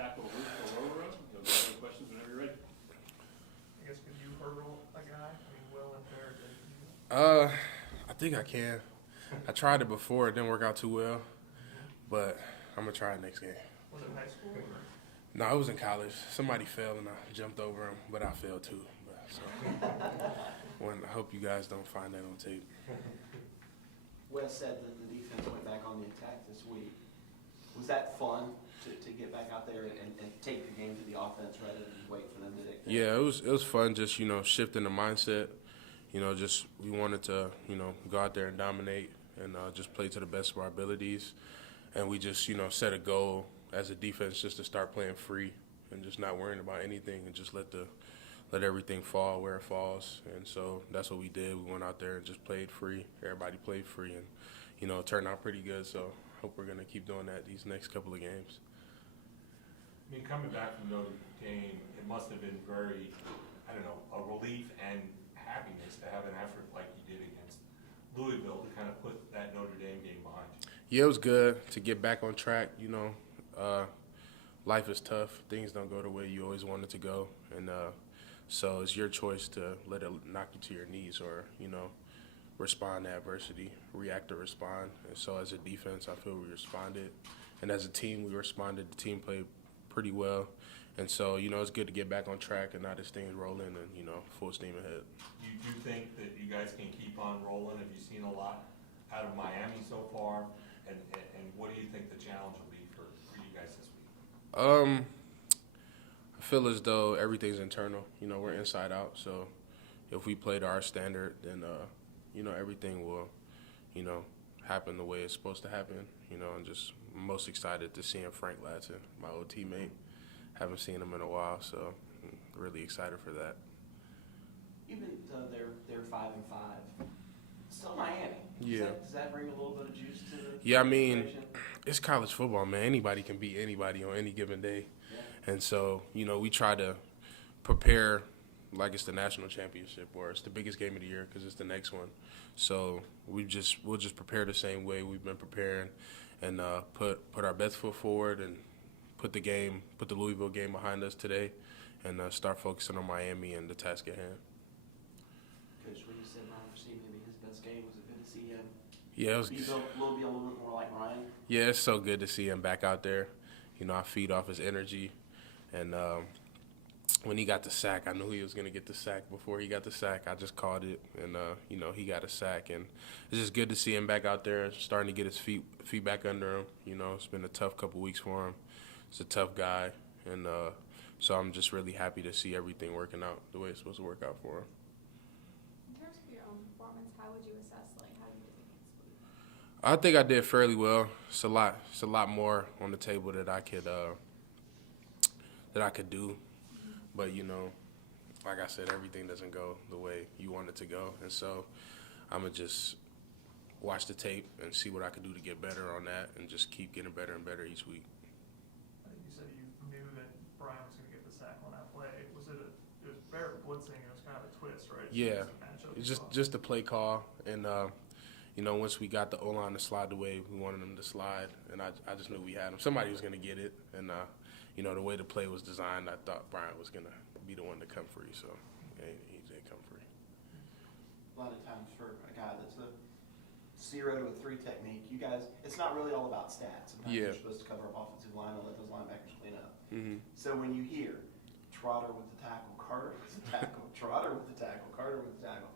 tackle Ruke Orhorhoro. You'll get any questions whenever you're ready. I guess could you hurdle a guy? I mean, Will and Barrett did. I think I can. I tried it before. It didn't work out too well, but I'm gonna try it next game. Was it high school or? No, I was in college. Somebody fell and I jumped over him, but I fell too. So, I hope you guys don't find that on tape. Wes said that the defense went back on the attack this week. Was that fun to get back out there and take the game to the offense rather than wait for them to dictate? Yeah, it was fun. Just shifting the mindset. Just we wanted to go out there and dominate and just play to the best of our abilities, and we just set a goal as a defense just to start playing free and just not worrying about anything and just let everything fall where it falls. And so that's what we did. We went out there and just played free. Everybody played free, and it turned out pretty good. So I hope we're gonna keep doing that these next couple of games. I mean, coming back from Notre Dame, it must have been very, a relief and happiness to have an effort like you did against Louisville to kind of put that Notre Dame game behind you. Yeah, it was good to get back on track. Life is tough. Things don't go the way you always want it to go, and so it's your choice to let it knock you to your knees or respond to adversity, react or respond. And so as a defense, I feel we responded, and as a team, we responded. The team played pretty well, and so it's good to get back on track and now this thing's rolling and full steam ahead. You do think that you guys can keep on rolling? Have you seen a lot out of Miami so far? And what do you think the challenge will be for you guys this week? I feel as though everything's internal. We're inside out. So if we play to our standard, then everything will, happen the way it's supposed to happen. And just most excited to seeing Frank Ladson, my old teammate. Haven't seen him in a while, so I'm really excited for that. Even though they're 5-5, still Miami. Yeah. Does that bring a little bit of juice to the Yeah, I mean, situation? it's college football, man. Anybody can beat anybody on any given day. Yeah. And so, we try to prepare like it's the national championship or it's the biggest game of the year because it's the next one. So we'll just prepare the same way we've been preparing and put our best foot forward and put the Louisville game behind us today and start focusing on Miami and the task at hand. Coach, when you said Ryan received maybe his best game, was it good to see him? Yeah, it was. Be a little bit more like Ryan. Yeah, it's so good to see him back out there. I feed off his energy, and when he got the sack, I knew he was going to get the sack. Before he got the sack, I just called it, and he got a sack, and it's just good to see him back out there, starting to get his feet back under him. It's been a tough couple weeks for him. He's a tough guy, and so I'm just really happy to see everything working out the way it's supposed to work out for him. In terms of your own performance, how would you assess how you did against Louisville? I think I did fairly well. It's a lot more on the table that I could do, but like I said, everything doesn't go the way you want it to go, and so I'm gonna just watch the tape and see what I can do to get better on that, and just keep getting better and better each week. I think you said you knew that Brian was going to get the sack on that play. It was Barrett blitzing. It was kind of a twist, right? Yeah, it's just the play call, and once we got the O-line to slide the way we wanted them to slide, and I just knew we had them. Somebody was going to get it, and the way the play was designed, I thought Brian was going to be the one to come free, so he did come free. A lot of times for a guy that's a 0 to a 3 technique, you guys, it's not really all about stats. Sometimes Yeah. you're supposed to cover up offensive line and let those linebackers clean up. Mm-hmm. So when you hear Trotter with the tackle, Carter with the tackle, Trotter with the tackle, Carter with the tackle,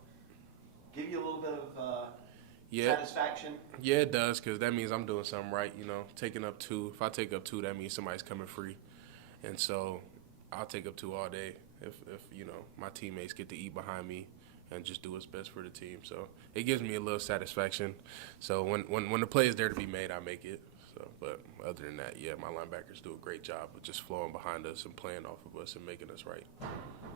give you a little bit of satisfaction? Yeah, it does, because that means I'm doing something right, taking up 2. If I take up 2, that means somebody's coming free. And so I'll take up 2 all day if my teammates get to eat behind me and just do what's best for the team. So it gives me a little satisfaction. So when the play is there to be made, I make it. So, but other than that, yeah, my linebackers do a great job of just flowing behind us and playing off of us and making us right.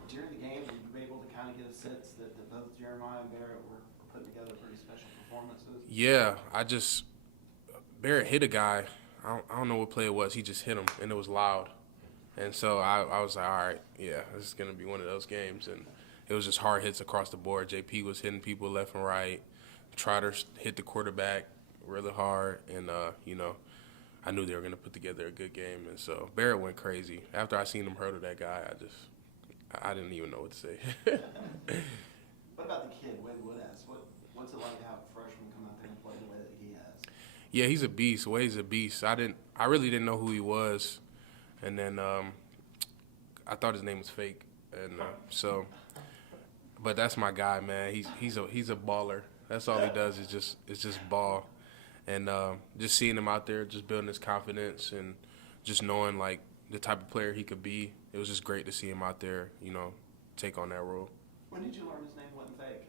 During the game, were you able to kind of get a sense that both Jeremiah and Barrett were putting together pretty special performances? Yeah, Barrett hit a guy. I don't know what play it was. He just hit him, and it was loud. And so I was like, all right, yeah, this is going to be one of those games. And it was just hard hits across the board. JP was hitting people left and right. Trotter hit the quarterback really hard. And, I knew they were going to put together a good game. And so Barrett went crazy. After I seen him hurdle that guy, I didn't even know what to say. What about the kid, Wade Woodass? What's it like to have a freshman come out there and play the way that he has? Yeah, he's a beast. Wade's a beast. I really didn't know who he was. And then I thought his name was fake. And but that's my guy, man. He's a baller. That's all he does is just ball. And just seeing him out there, just building his confidence and just knowing like the type of player he could be, it was just great to see him out there, take on that role. When did you learn his name wasn't fake?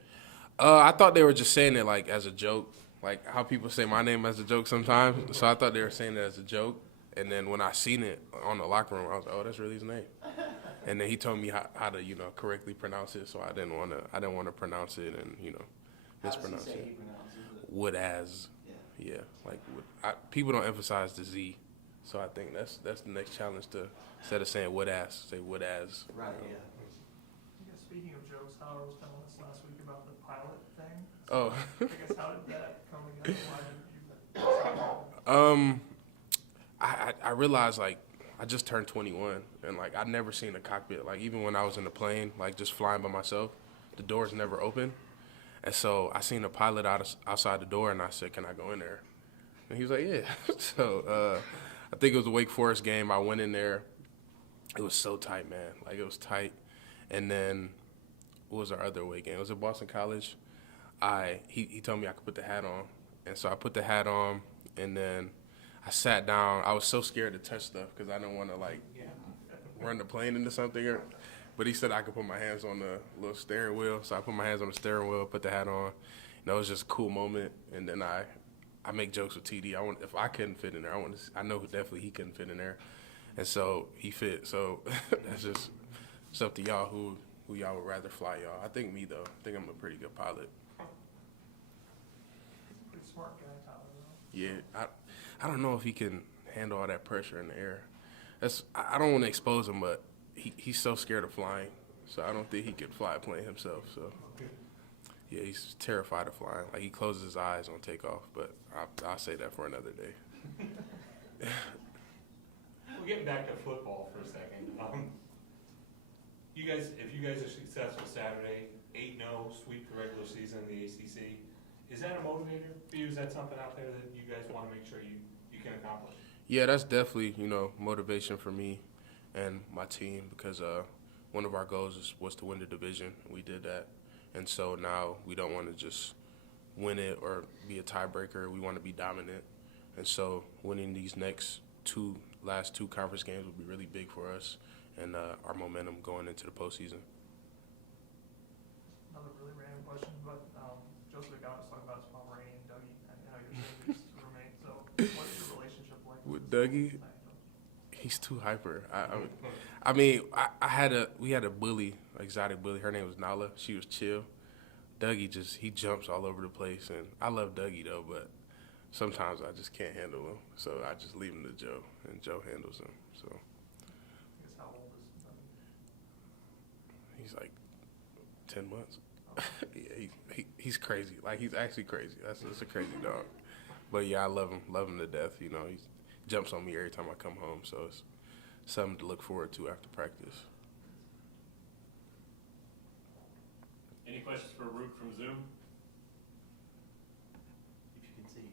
I thought they were just saying it like as a joke, like how people say my name as a joke sometimes. So I thought they were saying it as a joke. And then when I seen it on the locker room, I was like, oh, that's really his name. And then he told me how to correctly pronounce it, so I didn't want to pronounce it and mispronounce How does he say it. he pronounces it? Would as. Yeah. Yeah, people don't emphasize the Z, so I think that's the next challenge to instead of saying would as, say would as. Right, yeah. I guess speaking of jokes, Howard was telling us last week about the pilot thing. Oh. I guess how did that come together? Why did you? I realized like I just turned 21 and like I'd never seen a cockpit. Like even when I was in the plane, like just flying by myself, the doors never open. And so I seen a pilot outside the door, and I said, "Can I go in there?" And he was like, "Yeah." So I think it was a Wake Forest game. I went in there. It was so tight, man. Like it was tight. And then what was our other away game? It was at Boston College. He told me I could put the hat on, and so I put the hat on, and then I sat down. I was so scared to touch stuff because I didn't want to run the plane into something. But he said I could put my hands on the little steering wheel, so I put my hands on the steering wheel, put the hat on. It was just a cool moment. And then I make jokes with TD. If I couldn't fit in there, I know definitely he couldn't fit in there, and so he fit. So that's just it's up to y'all who y'all would rather fly y'all. I think me though. I think I'm a pretty good pilot. Pretty smart guy, Tyler, though. Yeah, I don't know if he can handle all that pressure in the air. I don't want to expose him, but he's so scared of flying, so I don't think he could fly a plane himself. So yeah, he's terrified of flying. Like he closes his eyes on takeoff, but I'll say that for another day. Well, getting back to football for a second. If you guys are successful Saturday, 8-0, sweep the regular season in the ACC, is that a motivator for you? Is that something out there that you guys want to make sure you can accomplish? Yeah, that's definitely motivation for me and my team because one of our goals was to win the division. We did that, and so now we don't want to just win it or be a tiebreaker. We want to be dominant, and so winning these last two conference games will be really big for us and our momentum going into the postseason. Another really random question, but Joseph got us talking about his Pomeranian, Dougie. I know you're saying he's roommate, so what is your relationship like With Dougie? He's too hyper. I mean, we had a bully, exotic bully. Her name was Nala. She was chill. Dougie he jumps all over the place, and I love Dougie though, but sometimes I just can't handle him, so I just leave him to Joe, and Joe handles him. So I guess how old is Dougie? he's like 10 months. Yeah, he's crazy. Like he's actually crazy. That's a crazy dog. But yeah, I love him to death. He jumps on me every time I come home, so it's something to look forward to after practice. Any questions for Ruke from Zoom? If you can see.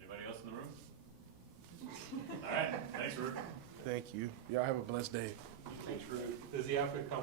Anybody else in the room? All right, thanks, Ruke. Thank you. Y'all have a blessed day. Thanks, Rudy. Does the outfit come